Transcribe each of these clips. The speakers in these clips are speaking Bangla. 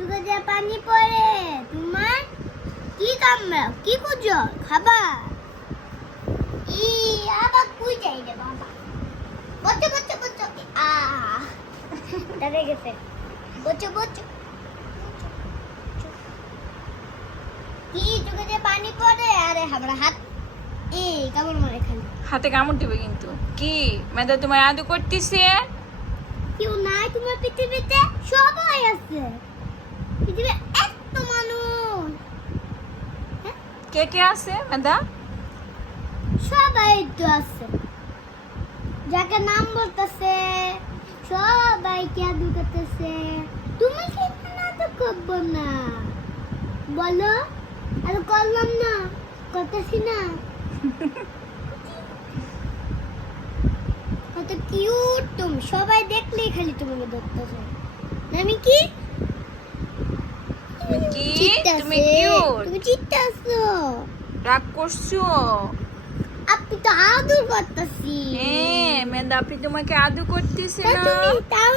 চোখে যে পানি পড়ে তোমার কি কামড়াও কি খুঁজো খাবার ই আবার কুই যাই রে বাবা বচ্চো বচ্চো বচ্চো দাঁড়িয়ে গেছে বচ্চো বচ্চো কি চোখে যে পানি পড়ে আরে আমরা হাত কামড় মারে খালি হাতে কামড় দিবে কিন্তু কি মেয়েটা তোমার আদু করতেছে কেউ নাই তোমার পৃথিবীতে সবাই আছে পৃথিবীতে এত মানুষ কে কে আছে মেয়েটা সবাই তো আছে যাকে নাম বলতেছে সবাই কে আদু করতেছে তুমি কি না তো করবো না বলো আর করলাম না করতেছি না কত কিউট তুমি সবাই দেখলেই খালি তোমাকে ধরতেছে আমি কি তুমি কি তুমি চিৎকারছে। কিউট তুমি চিৎকারছো রাগ করছো আপনি তো আদর করতেছি হ্যাঁ মেয়েটা আপনি তোমাকে আদু করতেছে না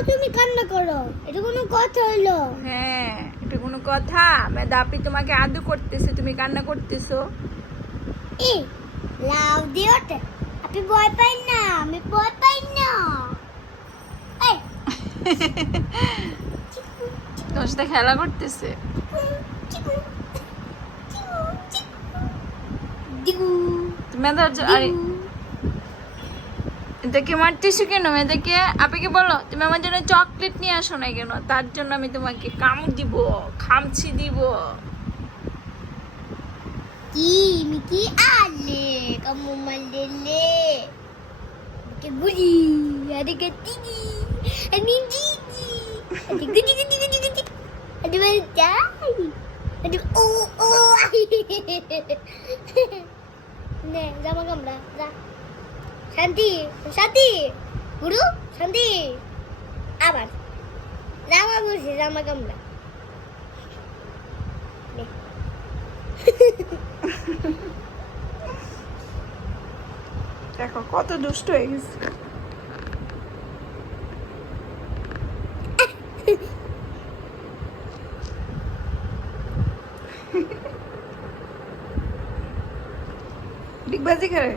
তুমি কান্না করো এটা কোনো কথা হলো হ্যাঁ এটা কোনো কথা মেয়েটা আপনি তোমাকে আদু করতেছে তুমি কান্না করতেছো এই লাভ দিওতে আপনি ভয় পাই না আমি ভয় পাই না এই তোমার সাথে খেলা করতেছে চিকু চিকু চিকু দিগু মেয়েটা আরে এটাকে মারতেছো কেন মেয়েটাকে আপিকে বলো তুমি আমার জন্য চকলেট নিয়ে আসো না কেন তার জন্য আমি তোমাকে কামড় দিব খামচি দিব কি মিকি আলে kamu malele ke guli ada ke tigi ani gigi ada gigi gigi gigi gigi ada macam ada নে জামা কামড়া যা শান্তি শান্তি গুরু শান্তি আবার জামা বলছি জামা কামড়া দেখো কত দুষ্ট হয়ে গেছে ডিগবাজি করে